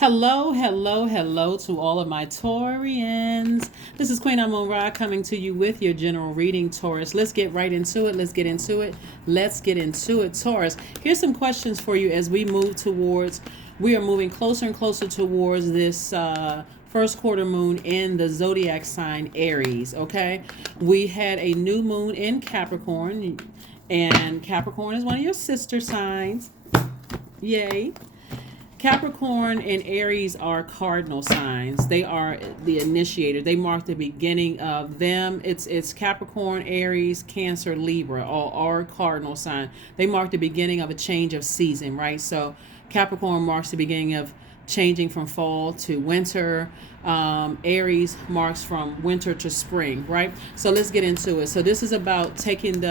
Hello, hello, hello to all of my Taurians. This is Queen Amun Ra coming to you with your general reading, Taurus. Let's get right into it. Let's get into it. Let's get into it, Taurus. Here's some questions for you as we we are moving closer and closer towards this first quarter moon in the zodiac sign Aries, okay? We had a new moon in Capricorn, and Capricorn is one of your sister signs. Yay. Capricorn and Aries are cardinal signs. They are the initiator. They mark the beginning of them. It's Capricorn, Aries, Cancer, Libra, all are cardinal sign. They mark the beginning of a change of season, right? So Capricorn marks the beginning of changing from fall to winter. Aries marks from winter to spring, right? So let's get into it. So this is about taking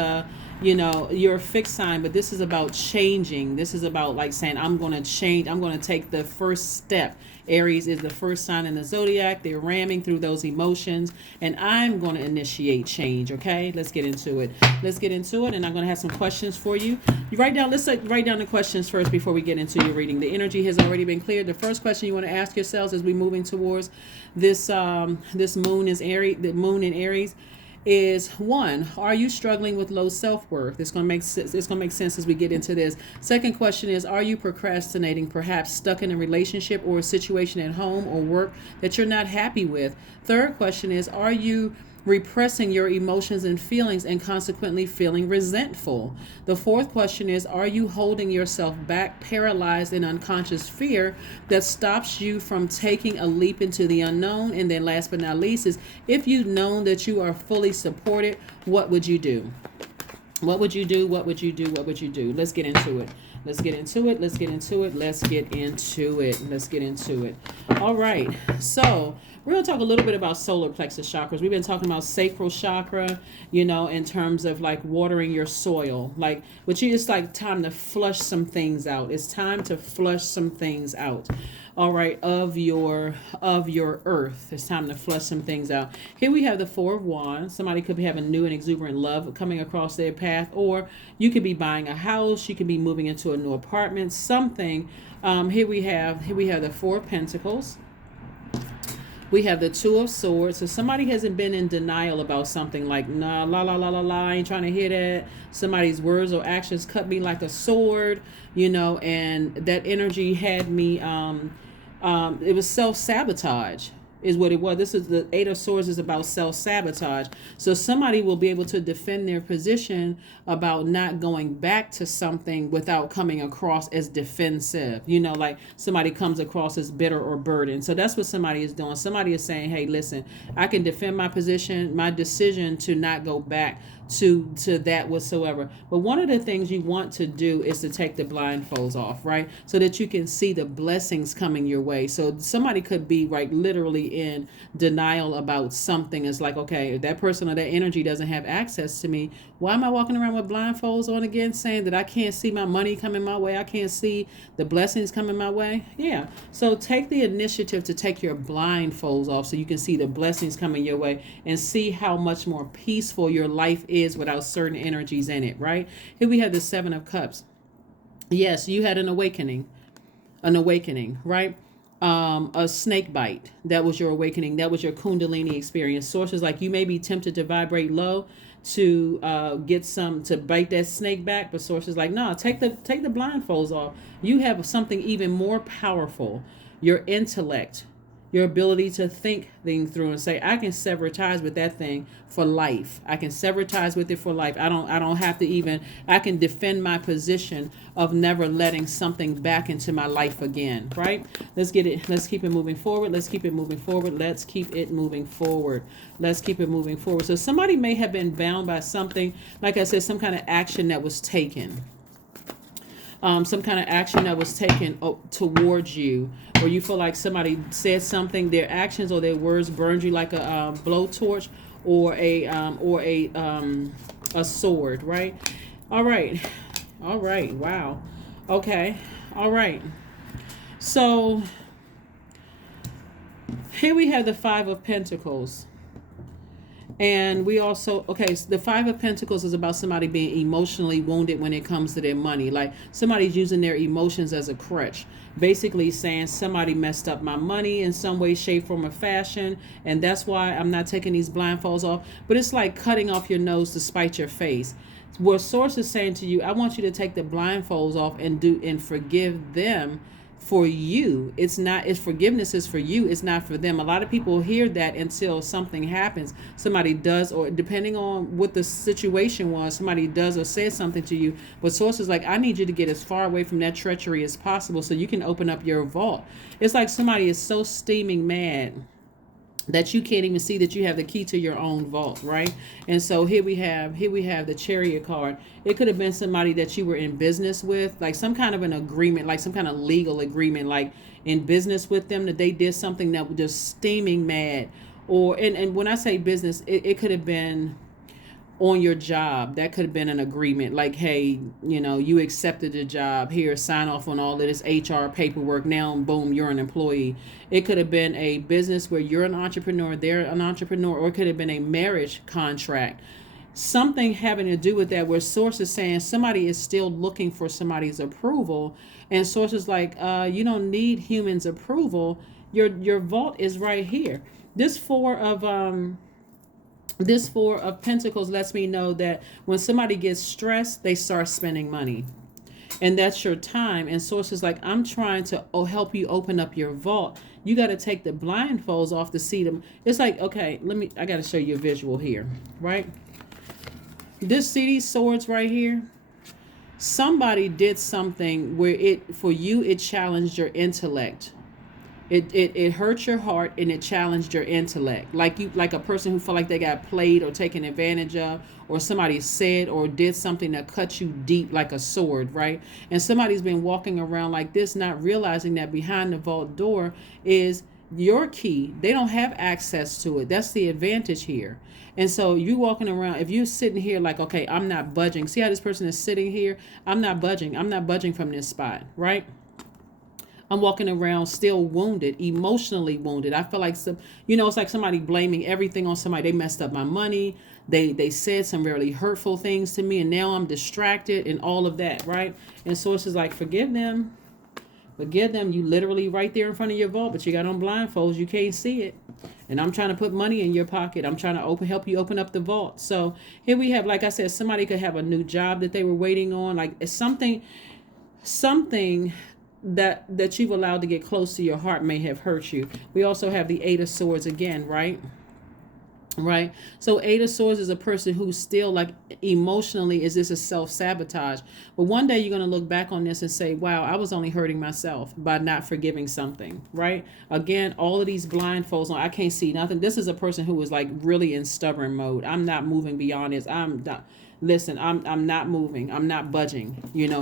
you're a fixed sign, but this is about changing. This is about like saying, I'm going to change. I'm going to take the first step. Aries is the first sign in the zodiac. They're ramming through those emotions, and I'm going to initiate change. Okay, let's get into it. And I'm going to have some questions for you. Let's write down the questions first before we get into your reading. The energy has already been cleared. The first question you want to ask yourselves as we're moving towards this moon is Aries. The moon in Aries is one, are you struggling with low self-worth? It's going to make sense as we get into this. Second question is, are you procrastinating, perhaps stuck in a relationship or a situation at home or work that you're not happy with? Third question is, are you repressing your emotions and feelings and consequently feeling resentful? The fourth question is, are you holding yourself back, paralyzed in unconscious fear that stops you from taking a leap into the unknown? And then last but not least is, if you've known that you are fully supported, what would you do? What would you do? What would you do? What would you do? Let's get into it. All right. So we're going to talk a little bit about solar plexus chakras. We've been talking about sacral chakra, in terms of like watering your soil. It's like time to flush some things out. It's time to flush some things out. All right, of your earth. It's time to flush some things out. Here we have the Four of Wands. Somebody could be having new and exuberant love coming across their path, or you could be buying a house. You could be moving into a new apartment. Something. Here we have the Four of Pentacles. We have the Two of Swords. So somebody hasn't been in denial about something, like, nah, la, la, la, la, la, I ain't trying to hear that. Somebody's words or actions cut me like a sword, and that energy had me, it was self-sabotage is what it was. This is the Eight of Swords is about self-sabotage. So somebody will be able to defend their position about not going back to something without coming across as defensive. Like somebody comes across as bitter or burdened. So that's what somebody is doing. Somebody is saying, hey, listen, I can defend my position, my decision to not go back to that whatsoever. But one of the things you want to do is to take the blindfolds off, right? So that you can see the blessings coming your way. So somebody could be like literally in denial about something. It's like, okay, if that person or that energy doesn't have access to me, why am I walking around with blindfolds on again, saying that I can't see my money coming my way? I can't see the blessings coming my way? Yeah. So take the initiative to take your blindfolds off so you can see the blessings coming your way and see how much more peaceful your life is without certain energies in it, right? Here we have the Seven of Cups. Yes, you had an awakening, right? A snake bite. That was your awakening. That was your Kundalini experience. Sources like you may be tempted to vibrate low to to bite that snake back, but sources like, no, take the blindfolds off. You have something even more powerful, your intellect, your ability to think things through and say, I can sever ties with that thing for life. I can sever ties with it for life. I don't have to even, I can defend my position of never letting something back into my life again, right? Let's keep it moving forward. So somebody may have been bound by something, like I said, some kind of action that was taken. Towards you, or you feel like somebody said something, their actions or their words burned you like a blowtorch or a sword, right? All right. Wow. Okay. All right. So here we have the Five of Pentacles. And we also, okay, so the Five of Pentacles is about somebody being emotionally wounded when it comes to their money. Like somebody's using their emotions as a crutch, basically saying somebody messed up my money in some way, shape, form, or fashion, and that's why I'm not taking these blindfolds off. But it's like cutting off your nose to spite your face. What Source is saying to you, I want you to take the blindfolds off and forgive them for you. It's forgiveness is for you, it's not for them. A lot of people hear that until something happens, somebody does, or depending on what the situation was, somebody does or says something to you. But Source is like, I need you to get as far away from that treachery as possible so you can open up your vault. It's like somebody is so steaming mad that you can't even see that you have the key to your own vault, right? And so here we have the Chariot card. It could have been somebody that you were in business with, like some kind of an agreement, like some kind of legal agreement, like in business with them, that they did something that was just steaming mad. Or and when I say business, it could have been on your job. That could have been an agreement, like, hey, you accepted the job, here, sign off on all of this HR paperwork, now boom, you're an employee. It could have been a business where you're an entrepreneur, they're an entrepreneur, or it could have been a marriage contract, something having to do with that, where Source is saying somebody is still looking for somebody's approval, and Source is like, you don't need humans' approval. Your vault is right here. This Four of Pentacles lets me know that when somebody gets stressed, they start spending money. And that's your time. And Source is like, I'm trying to help you open up your vault. You got to take the blindfolds off to see them. It's like, okay, I got to show you a visual here, right? See these swords right here? Somebody did something where for you, it challenged your intellect. It hurt your heart and it challenged your intellect. Like a person who felt like they got played or taken advantage of, or somebody said or did something that cut you deep like a sword, right? And somebody's been walking around like this, not realizing that behind the vault door is your key. They don't have access to it. That's the advantage here. And so you walking around, if you're sitting here like, okay, I'm not budging. See how this person is sitting here? I'm not budging. I'm not budging from this spot, right? I'm walking around still wounded, emotionally wounded. I feel like it's like somebody blaming everything on somebody. They messed up my money. They said some really hurtful things to me, and now I'm distracted and all of that, right? And Source is like, forgive them. Forgive them. You literally right there in front of your vault, but you got on blindfolds. You can't see it. And I'm trying to put money in your pocket. I'm trying to help you open up the vault. So here we have, like I said, somebody could have a new job that they were waiting on. Like it's something that you've allowed to get close to your heart may have hurt you. We also have the Eight of Swords again, right? So Eight of Swords is a person who's still like emotionally, is this a self-sabotage? But one day you're going to look back on this and say, wow, I was only hurting myself by not forgiving something, right? Again, all of these blindfolds on, I can't see nothing. This is a person who is like really in stubborn mode. I'm not moving beyond this. Listen, I'm not moving. I'm not budging,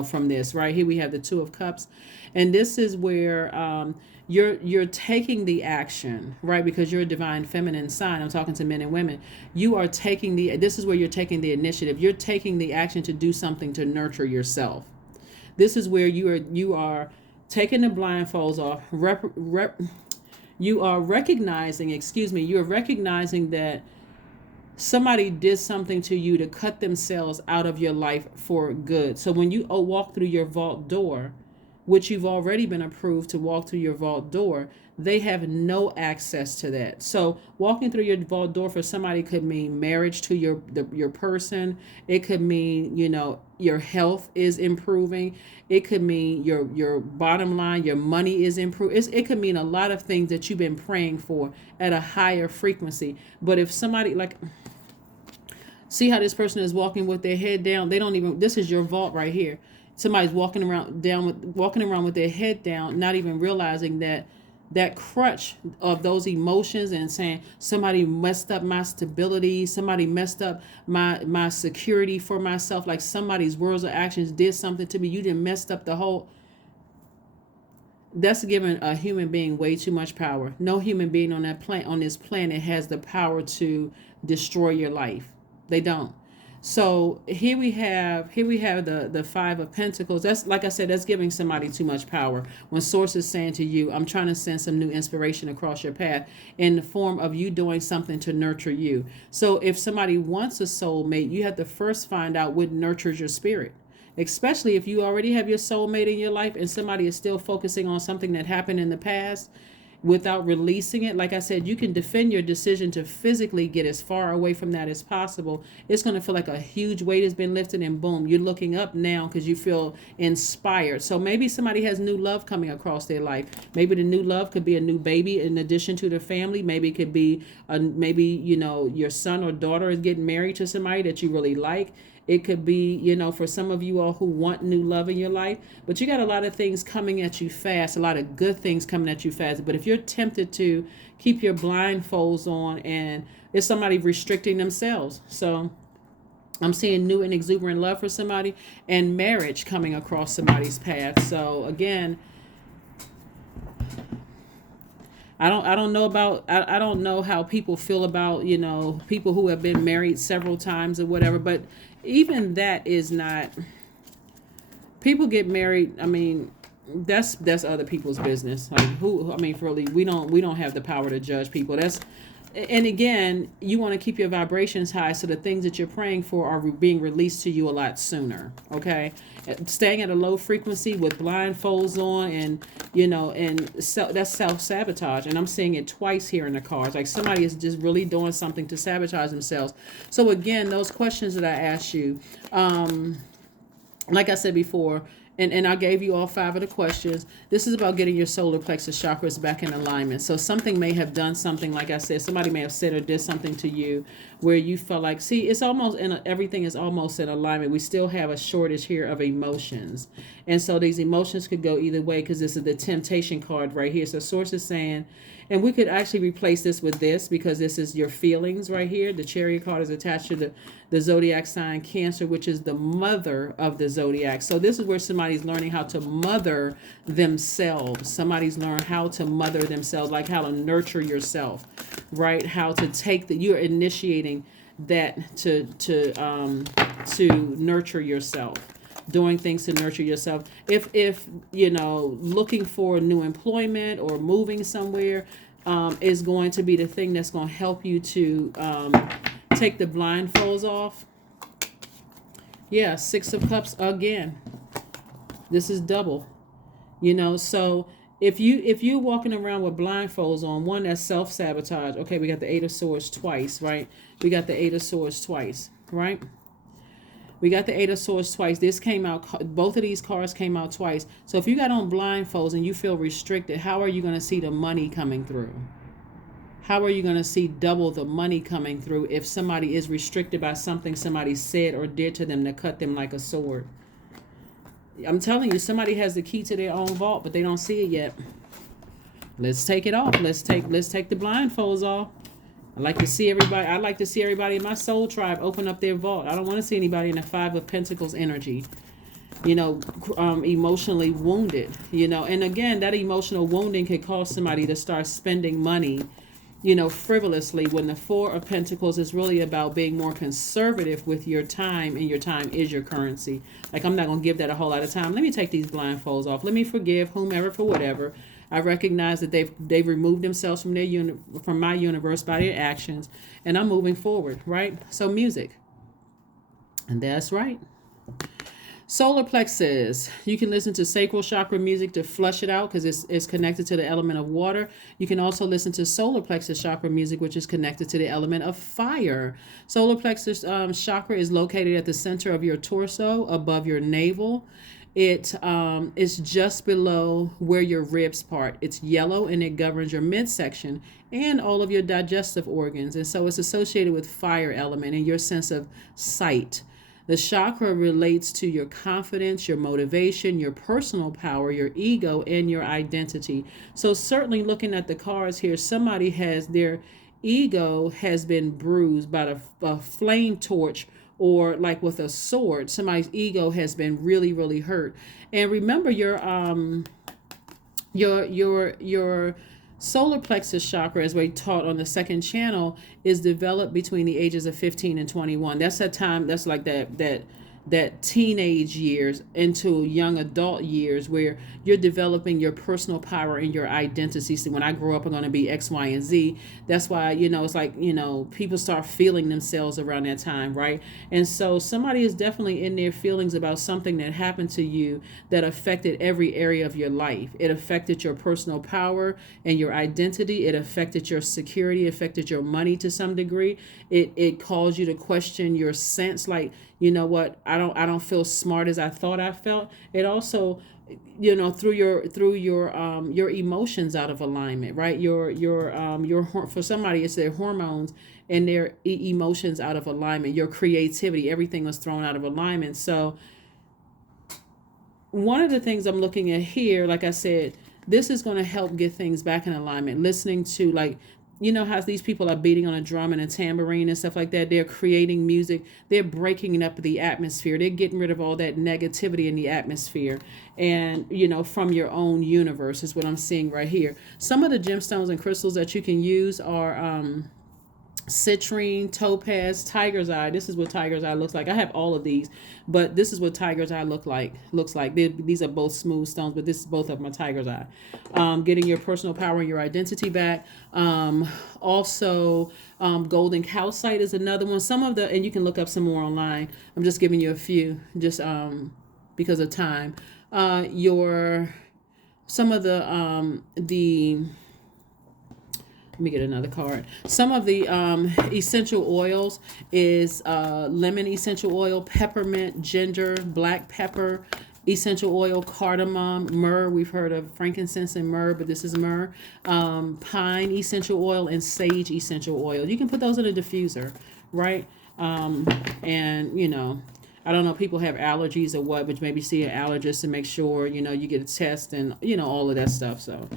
from this. Right here we have the Two of Cups. And this is where you're taking the action, right? Because you're a divine feminine sign. I'm talking to men and women. This is where you're taking the initiative. You're taking the action to do something to nurture yourself. This is where you are taking the blindfolds off. You're recognizing that somebody did something to you to cut themselves out of your life for good. So when you walk through your vault door, which you've already been approved to walk through your vault door, they have no access to that. So walking through your vault door for somebody could mean marriage to your person. It could mean, your health is improving. It could mean your bottom line, your money is improved. It could mean a lot of things that you've been praying for at a higher frequency. But if somebody see how this person is walking with their head down, this is your vault right here. Somebody's walking around with their head down, not even realizing that crutch of those emotions and saying somebody messed up my stability, somebody messed up my security for myself, like somebody's words or actions did something to me. You didn't messed up the whole. That's giving a human being way too much power. No human being on this planet has the power to destroy your life. They don't. So here we have the Five of Pentacles. That's, like I said, that's giving somebody too much power. When Source is saying to you, I'm trying to send some new inspiration across your path in the form of you doing something to nurture you. So if somebody wants a soulmate, you have to first find out what nurtures your spirit. Especially if you already have your soulmate in your life and somebody is still focusing on something that happened in the past without releasing it. Like I said, you can defend your decision to physically get as far away from that as possible. It's going to feel like a huge weight has been lifted, and boom, you're looking up now because you feel inspired. So maybe somebody has new love coming across their life. Maybe the new love could be a new baby in addition to the family. Maybe it could be maybe your son or daughter is getting married to somebody that you really like. It could be, for some of you all who want new love in your life, but you got a lot of things coming at you fast, a lot of good things coming at you fast. But if you're tempted to keep your blindfolds on, and it's somebody restricting themselves. So I'm seeing new and exuberant love for somebody, and marriage coming across somebody's path. So again, I don't know how people feel about, people who have been married several times or whatever, but even that is not, people get married. I mean, that's other people's business. Like really, we don't have the power to judge people. And again, you want to keep your vibrations high so the things that you're praying for are being released to you a lot sooner. Okay, staying at a low frequency with blindfolds on, and that's self-sabotage. And I'm seeing it twice here in the cards. Like somebody is just really doing something to sabotage themselves. So again, those questions that I asked you, like I said before, and I gave you all 5 of the questions. This is about getting your solar plexus chakras back in alignment. So something may have done something, like I said, somebody may have said or did something to you where you felt like, see, it's almost everything is almost in alignment. We still have a shortage here of emotions. And so these emotions could go either way, because this is the temptation card right here. So Source is saying, and we could actually replace this with this, because this is your feelings right here. The Chariot card is attached to the Zodiac sign Cancer, which is the mother of the Zodiac. So this is where somebody's learning how to mother themselves. Somebody's learned how to mother themselves, like how to nurture yourself, right? How to you're initiating that to nurture yourself. Doing things to nurture yourself. If looking for new employment or moving somewhere is going to be the thing that's going to help you to take the blindfolds off. Yeah, 6 of Cups again. This is double. So if you're walking around with blindfolds on, one, that's self-sabotage. Okay, we got the 8 of Swords twice, right? We got the 8 of Swords twice, right? We got the 8 of Swords twice. This came out, both of these cards came out twice. So if you got on blindfolds and you feel restricted, how are you going to see the money coming through? How are you going to see double the money coming through if somebody is restricted by something somebody said or did to them that cut them like a sword? I'm telling you, somebody has the key to their own vault, but they don't see it yet. Let's take it off. Let's take the blindfolds off. I'd like to see everybody in my soul tribe open up their vault. I don't want to see anybody in the 5 of Pentacles energy, emotionally wounded, and again, that emotional wounding could cause somebody to start spending money, frivolously, when the 4 of Pentacles is really about being more conservative with your time, and your time is your currency. Like, I'm not going to give that a whole lot of time. Let me take these blindfolds off. Let me forgive whomever for whatever. I recognize that they've removed themselves from from my universe by their actions, and I'm moving forward, right? So music. And that's right. Solar plexus. You can listen to sacral chakra music to flush it out, because it's connected to the element of water. You can also listen to solar plexus chakra music, which is connected to the element of fire. Solar plexus chakra is located at the center of your torso, above your navel. It is just below where your ribs part. It's yellow, and it governs your midsection and all of your digestive organs. And so it's associated with fire element and your sense of sight. The chakra relates to your confidence, your motivation, your personal power, your ego, and your identity. So certainly, looking at the cards here, somebody has their ego has been bruised by a flame torch, or like with a sword. Somebody's ego has been really, really hurt. And remember, your Solar plexus chakra, as we taught on the second channel, is developed between the ages of 15 and 21. That's that time. That's like that teenage years into young adult years where you're developing your personal power and your identity. See, when I grow up, I'm going to be X, Y, and Z. That's why, it's like, people start feeling themselves around that time, right? And so somebody is definitely in their feelings about something that happened to you that affected every area of your life. It affected your personal power and your identity. It affected your security, affected your money to some degree. It caused you to question your sense, like, you know what, I don't feel smart as I thought I felt. It also, through your emotions out of alignment, right? For somebody it's their hormones and their emotions out of alignment. Your creativity, everything was thrown out of alignment. So one of the things I'm looking at here, like I said, this is going to help get things back in alignment. Listening to, like, how these people are beating on a drum and a tambourine and stuff like that. They're creating music. They're breaking up the atmosphere. They're getting rid of all that negativity in the atmosphere. And, from your own universe is what I'm seeing right here. Some of the gemstones and crystals that you can use are citrine, topaz, tiger's eye. This is what tiger's eye looks like. I have all of these, but this is what tiger's eye looks like. These are both smooth stones, but this is both of them are tiger's eye. Getting your personal power and your identity back. Also, golden calcite is another one. And you can look up some more online. I'm just giving you a few, just because of time. Some of the let me get another card. Some of the essential oils is lemon essential oil, peppermint, ginger, black pepper, essential oil, cardamom, myrrh. We've heard of frankincense and myrrh, but this is myrrh. Pine essential oil and sage essential oil. You can put those in a diffuser, right? And, I don't know if people have allergies or what, but maybe see an allergist to make sure, you get a test and, all of that stuff. So,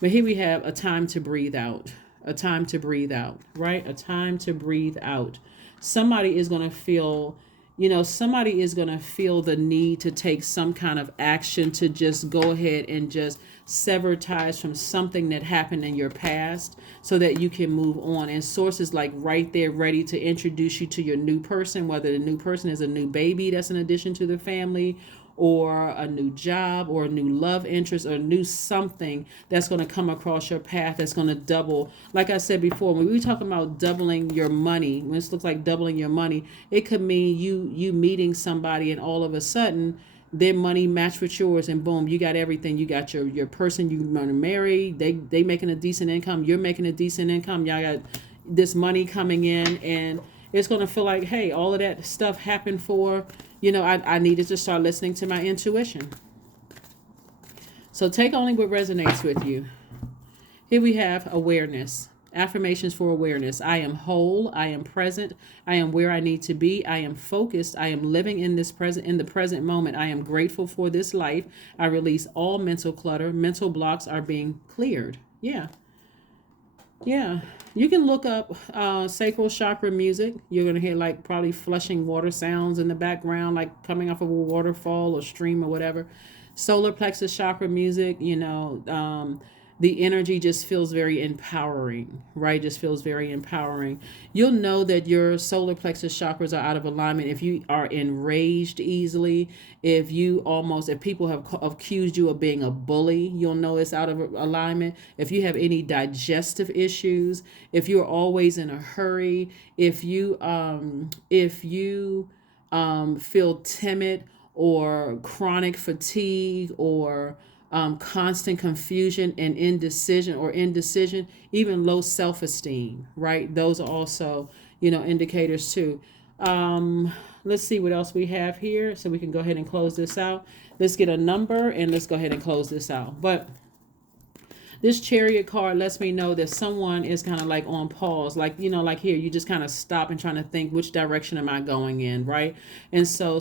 but here we have a time to breathe out. A time to breathe out, right? A time to breathe out. Somebody is going to feel, the need to take some kind of action to just go ahead and just sever ties from something that happened in your past so that you can move on. And source is like right there ready to introduce you to your new person, whether the new person is a new baby that's an addition to the family, or a new job, or a new love interest, or new something that's going to come across your path that's going to double. Like I said before, when we talk about doubling your money, when it looks like doubling your money, it could mean you meeting somebody and all of a sudden their money matched with yours, and boom, you got everything. You got your person you want to marry. They making a decent income. You're making a decent income. Y'all got this money coming in, and it's going to feel like, hey, all of that stuff happened for, I needed to start listening to my intuition. So take only what resonates with you. Here we have awareness. Affirmations for awareness. I am whole. I am present. I am where I need to be. I am focused. I am living in the present moment. I am grateful for this life. I release all mental clutter. Mental blocks are being cleared. Yeah. You can look up sacral chakra music. You're going to hear like probably flushing water sounds in the background, like coming off of a waterfall or stream or whatever. Solar plexus chakra music, the energy just feels very empowering, right? Just feels very empowering. You'll know that your solar plexus chakras are out of alignment if you are enraged easily. If people have accused you of being a bully, you'll know it's out of alignment. If you have any digestive issues, if you're always in a hurry, if you feel timid or chronic fatigue or constant confusion and indecision, even low self-esteem, right? Those are also, indicators too. Let's see what else we have here so we can go ahead and close this out. Let's get a number and let's go ahead and close this out. But this Chariot card lets me know that someone is kind of like on pause, like, like here, you just kind of stop and trying to think, which direction am I going in, right? And so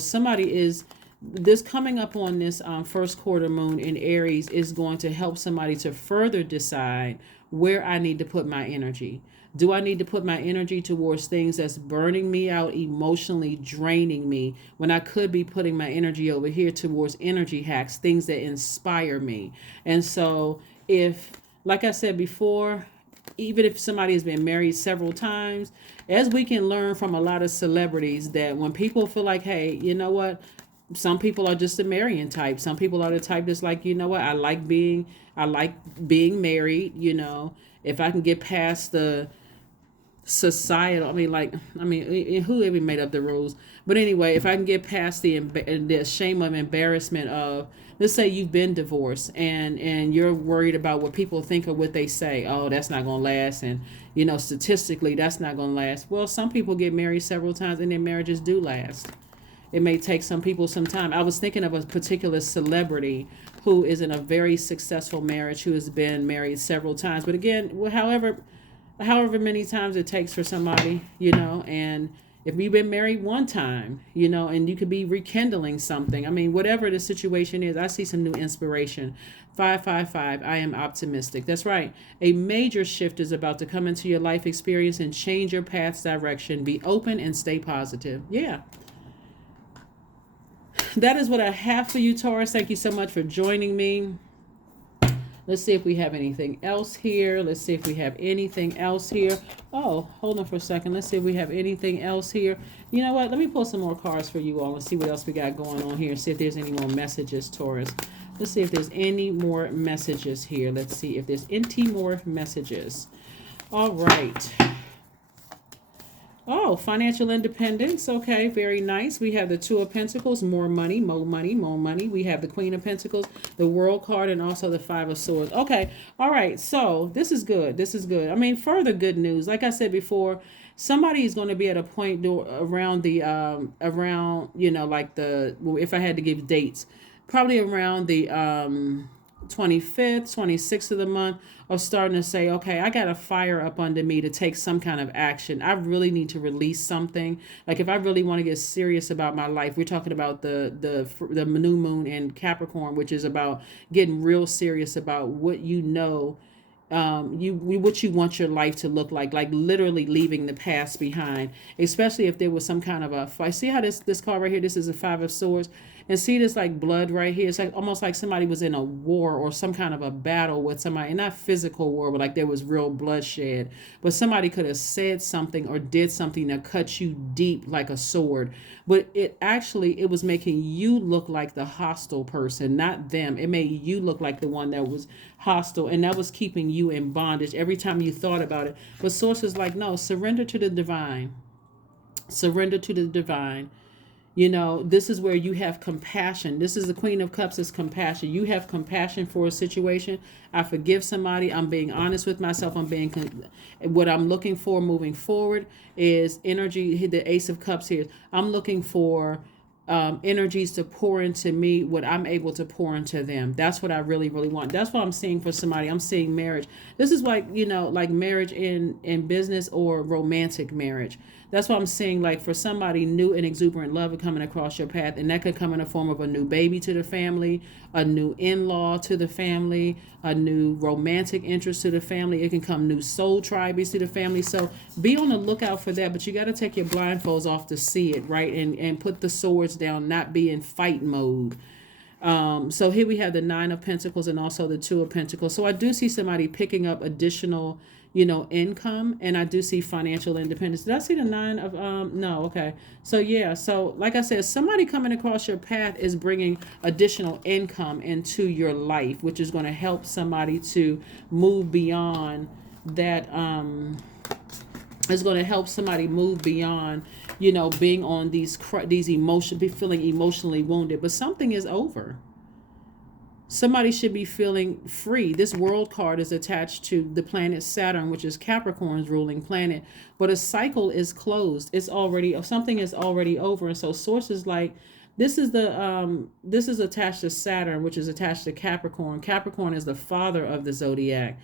this coming up on this first quarter moon in Aries is going to help somebody to further decide where I need to put my energy. Do I need to put my energy towards things that's burning me out, emotionally draining me, when I could be putting my energy over here towards energy hacks, things that inspire me? And so if like I said before, even if somebody has been married several times, as we can learn from a lot of celebrities, that when people feel like, hey, you know what, some people are just a marrying type. Some people are the type that's like, you know what, I like being married. If I can get past the societal, who ever made up the rules? But anyway, if I can get past the shame of embarrassment of, let's say you've been divorced, and you're worried about what people think or what they say. Oh, that's not gonna last, and statistically that's not gonna last. Well, some people get married several times and their marriages do last. It may take some people some time. I was thinking of a particular celebrity who is in a very successful marriage, who has been married several times. But again, however many times it takes for somebody, and if you've been married one time, and you could be rekindling something. I mean, whatever the situation is, I see some new inspiration. 555, I am optimistic. That's right. A major shift is about to come into your life experience and change your path's direction. Be open and stay positive. Yeah. That is what I have for you, Taurus. Thank you so much for joining me. Let's see if we have anything else here. Oh, hold on for a second. Let's see if we have anything else here. You know what? Let me pull some more cards for you all and see what else we got going on here. See if there's any more messages, Taurus. Let's see if there's any more messages here. Let's see if there's any more messages. All right. Oh, financial independence. Okay, very nice. We have the Two of Pentacles, more money, more money, more money. We have the Queen of Pentacles, the World card, and also the Five of Swords. Okay, all right. So this is good. I mean, further good news. Like I said before, somebody is going to be at a point around if I had to give dates, probably around the 25th, 26th of the month, are starting to say, okay, I got a fire up under me to take some kind of action. I really need to release something. Like if I really want to get serious about my life, we're talking about the new moon in Capricorn, which is about getting real serious about what what you want your life to look like literally leaving the past behind, especially if there was some kind of a fight. See how this card right here, this is a Five of Swords, and see this like blood right here. It's like almost like somebody was in a war or some kind of a battle with somebody, and not physical war, but like there was real bloodshed. But somebody could have said something or did something that cut you deep like a sword. But it was making you look like the hostile person, not them. It made you look like the one that was hostile, and that was keeping you in bondage every time you thought about it. But Source is like, no, surrender to the divine. Surrender to the divine. This is where you have compassion. This is the Queen of Cups, is compassion. You have compassion for a situation. I forgive somebody. I'm being honest with myself. What I'm looking for moving forward is energy. The Ace of Cups here. I'm looking for energies to pour into me, what I'm able to pour into them. That's what I really, really want. That's what I'm seeing for somebody. I'm seeing marriage. This is like, like marriage in business or romantic marriage. That's what I'm seeing, like for somebody, new and exuberant love coming across your path. And that could come in the form of a new baby to the family, a new in-law to the family, a new romantic interest to the family. It can come new soul tribes to the family. So be on the lookout for that. But you got to take your blindfolds off to see it, right? And put the swords down, not be in fight mode. So here we have the Nine of Pentacles and also the Two of Pentacles. So I do see somebody picking up additional income, and I do see financial independence. Did I see the Nine of, no, okay. So yeah, so like I said, somebody coming across your path is bringing additional income into your life, which is going to help somebody to move beyond that, is going to help somebody move beyond, being on these emotions, feeling emotionally wounded, but something is over. Somebody should be feeling free. This World card is attached to the planet Saturn, which is Capricorn's ruling planet. But a cycle is closed. Something is already over. And so sources like this is attached to Saturn, which is attached to Capricorn. Capricorn is the father of the Zodiac.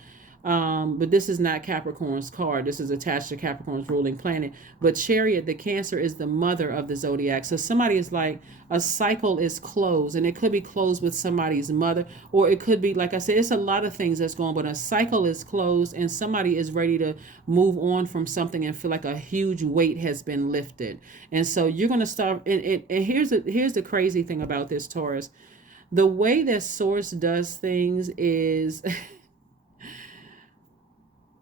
But this is not Capricorn's card. This is attached to Capricorn's ruling planet. But Chariot, the Cancer, is the mother of the Zodiac. So somebody is like, a cycle is closed, and it could be closed with somebody's mother, or it could be, like I said, it's a lot of things that's going on, but a cycle is closed and somebody is ready to move on from something and feel like a huge weight has been lifted. And so you're going to start, and here's the crazy thing about this, Taurus. The way that Source does things is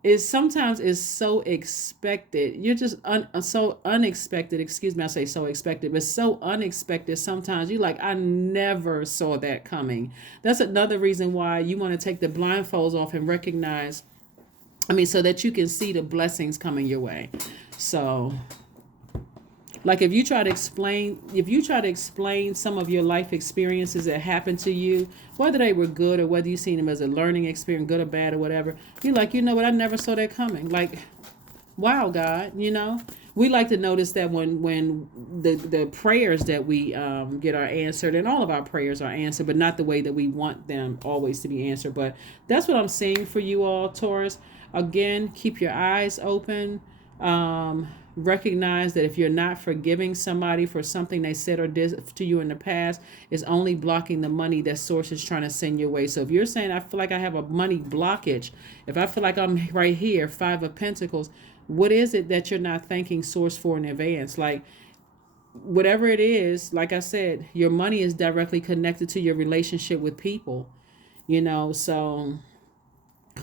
is sometimes is so expected. You're just so unexpected. Excuse me, I say so expected, but so unexpected. Sometimes you're like, I never saw that coming. That's another reason why you want to take the blindfolds off and recognize. I mean, so that you can see the blessings coming your way. So, like if you try to explain some of your life experiences that happened to you, whether they were good or whether you seen them as a learning experience, good or bad or whatever, you're like, you know what, I never saw that coming. Like, wow, God, you know. We like to notice that when the prayers that we get are answered, and all of our prayers are answered, but not the way that we want them always to be answered. But that's what I'm seeing for you all, Taurus. Again, keep your eyes open. Recognize that if you're not forgiving somebody for something they said or did to you in the past, is only blocking the money that source is trying to send your way. So if you're saying, I feel like I have a money blockage, if I feel like I'm right here, Five of Pentacles, what is it that you're not thanking source for in advance? Like, whatever it is, like I said, your money is directly connected to your relationship with people, you know. So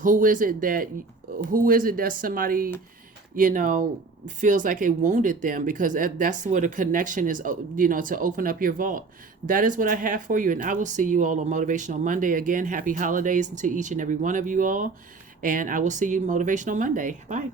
who is it that somebody, you know, feels like it wounded them, because that's where the connection is, you know, to open up your vault. That is what I have for you, and I will see you all on Motivational Monday. Again, happy holidays to each and every one of you all, and I will see you Motivational Monday. Bye.